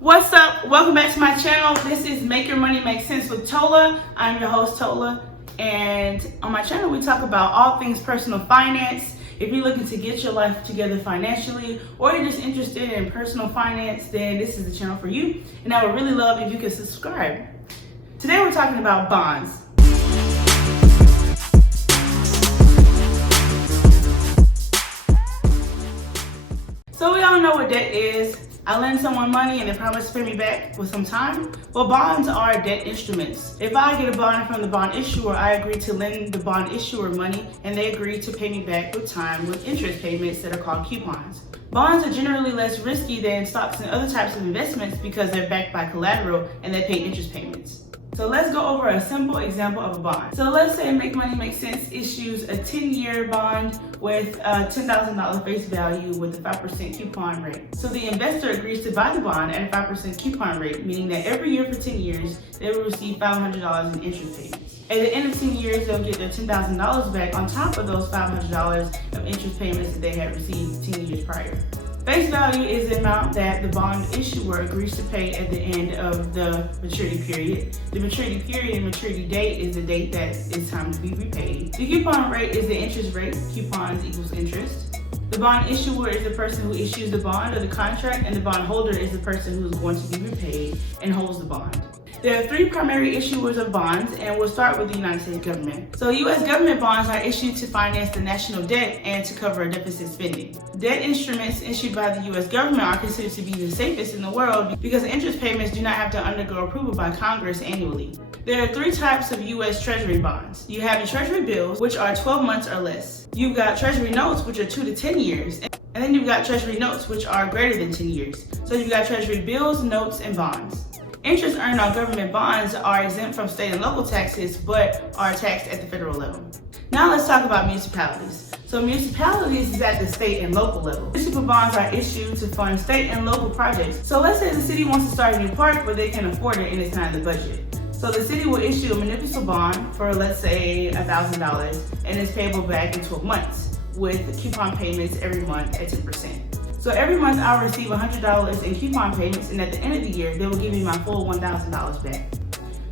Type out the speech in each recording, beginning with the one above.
What's up? Welcome back to my channel. This is Make Your Money Make Sense with Tola. I'm your host, Tola. And on my channel, we talk about all things personal finance. If you're looking to get your life together financially, or you're just interested in personal finance, then this is the channel for you. And I would really love if you could subscribe. Today, we're talking about bonds. So we all know what debt is. I lend someone money and they promise to pay me back with some time. Well, bonds are debt instruments. If I get a bond from the bond issuer, I agree to lend the bond issuer money and they agree to pay me back with time with interest payments that are called coupons. Bonds are generally less risky than stocks and other types of investments because they're backed by collateral and they pay interest payments. So let's go over a simple example of a bond. So let's say Make Money Make Sense issues a 10-year bond with a $10,000 face value with a 5% coupon rate. So the investor agrees to buy the bond at a 5% coupon rate, meaning that every year for 10 years, they will receive $500 in interest payments. At the end of 10 years, they'll get their $10,000 back on top of those $500 of interest payments that they had received 10 years prior. Face value is the amount that the bond issuer agrees to pay at the end of the maturity period. The maturity period and maturity date is the date that is time to be repaid. The coupon rate is the interest rate. Coupons equals interest. The bond issuer is the person who issues the bond or the contract, and the bond holder is the person who is going to be repaid and holds the bond. There are three primary issuers of bonds, and we'll start with the United States government. So U.S. government bonds are issued to finance the national debt and to cover deficit spending. Debt instruments issued by the U.S. government are considered to be the safest in the world because interest payments do not have to undergo approval by Congress annually. There are three types of U.S. Treasury bonds. You have your Treasury Bills, which are 12 months or less. You've got Treasury Notes, which are 2 to 10 years. And then you've got Treasury Notes, which are greater than 10 years. So you've got Treasury Bills, Notes, and Bonds. Interest earned on government bonds are exempt from state and local taxes, but are taxed at the federal level. Now let's talk about municipalities. So municipalities is at the state and local level. Municipal bonds are issued to fund state and local projects. So let's say the city wants to start a new park, but they can afford it and it's not in the budget. So the city will issue a municipal bond for, let's say, $1,000, and it's payable back in 12 months with coupon payments every month at 10%. So every month I'll receive $100 in coupon payments, and at the end of the year, they will give me my full $1,000 back.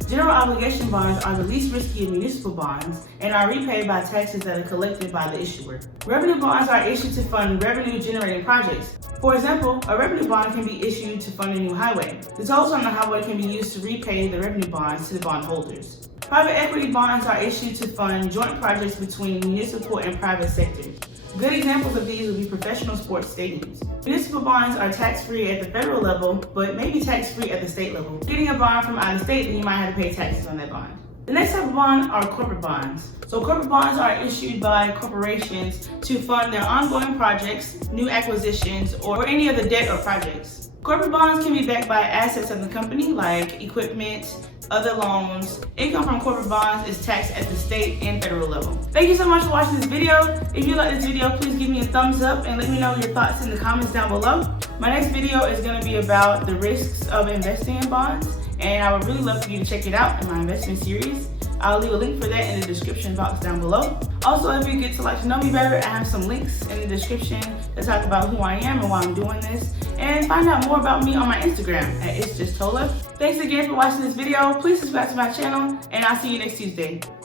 General obligation bonds are the least risky of municipal bonds and are repaid by taxes that are collected by the issuer. Revenue bonds are issued to fund revenue-generating projects. For example, a revenue bond can be issued to fund a new highway. The tolls on the highway can be used to repay the revenue bonds to the bondholders. Private equity bonds are issued to fund joint projects between municipal and private sectors. Good examples of these would be professional sports stadiums. Municipal bonds are tax-free at the federal level, but may be tax-free at the state level. Getting a bond from out of state, then you might have to pay taxes on that bond. The next type of bond are corporate bonds. So corporate bonds are issued by corporations to fund their ongoing projects, new acquisitions, or any other debt or projects. Corporate bonds can be backed by assets of the company like equipment, other loans. Income from corporate bonds is taxed at the state and federal level. Thank you so much for watching this video. If you like this video, please give me a thumbs up and let me know your thoughts in the comments down below. My next video is going to be about the risks of investing in bonds, and I would really love for you to check it out in my investment series. I'll leave a link for that in the description box down below. Also, if you get to like to know me better, I have some links in the description that talk about who I am and why I'm doing this. And find out more about me on my Instagram at It's Just Tola. Thanks again for watching this video. Please subscribe to my channel, and I'll see you next Tuesday.